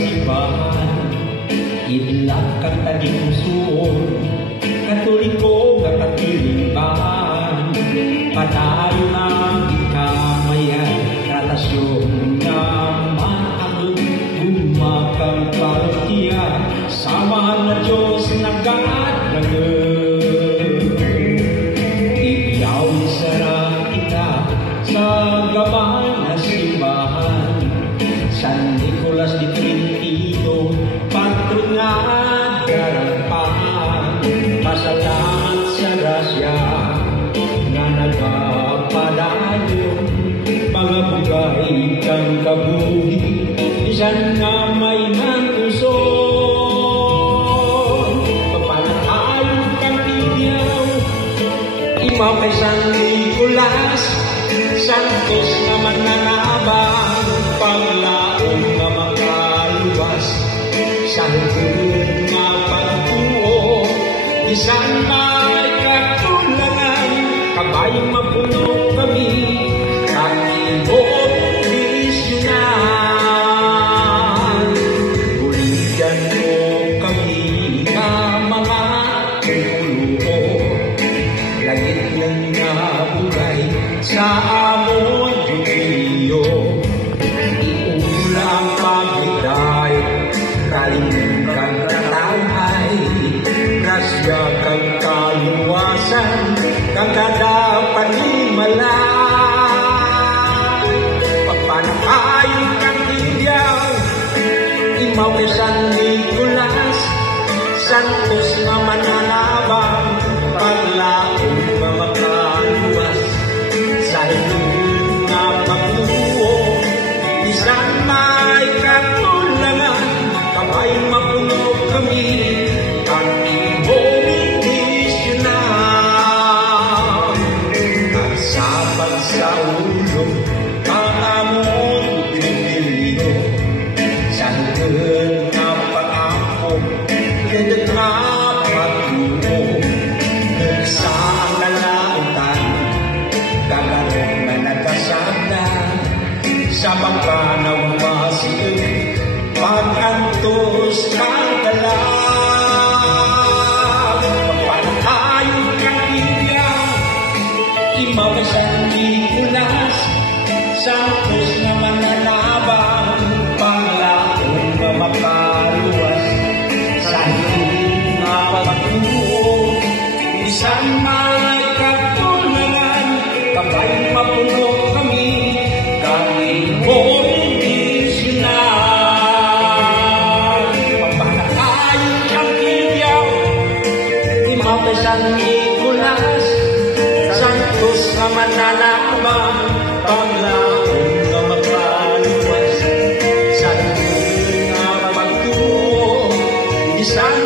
simbahan, idlak kang tagipusoon, Katoliko nga katilingban, padayon ang ikamayan, relasyon na maagod, gumakang parokya, samahan na Diyos nagagagod. Iyawin sarang kita sa gamay na simbahan, San Nicolas de Trinito, patron nga garampahan, pasalamat sa grasya nga nagapadayon, mga bugay kang kabuhi, isan nga may mantuson. Papanahayog kang tiyaw, imaw kay San Nicolas, Santos nga mananabang, paglaong nga makaluwas, sangkong nga pagtuo, isang may kakulangan, kabayong mapuno kami, kakibong misyonan. Buligan mo kami na mga tumulo, langit lang nga bugay sa amon Diyo. Iulang pagbiday, kalimutan katawhay, grasya kang kaluwasan, kang kadapanimalan. Pagpanakayon kang tiyaw, imaw kay San Nicolas, Santos nga mananabang, paglaong nga makaluwas, sa inyong nga pagtuo, isang may kakulangan, kamay mapuno kami, ang imong misyonan. At sabag sa ulo, kaamon piniliyo, sangkot nga paako, kadat nga pagtuo, sa ang lalautan, dagarong na nagkasada, sa pagkanaw masiig, pag-antos kang dalag. Pagpanahayog kang tiyaw, imaw kay San Nicolas, Santos na mananabang, paglaong nga makaluwas, sa iyong nga pagtuo, isang may kakulangan, kapay mapuno kami, kalihong misyonan. Papanakayon kang tiyaw, imaw kay San Nicolas, Santos nga mananabang, paglaong nga makaluwas, sa iyong nga pagtuo, isang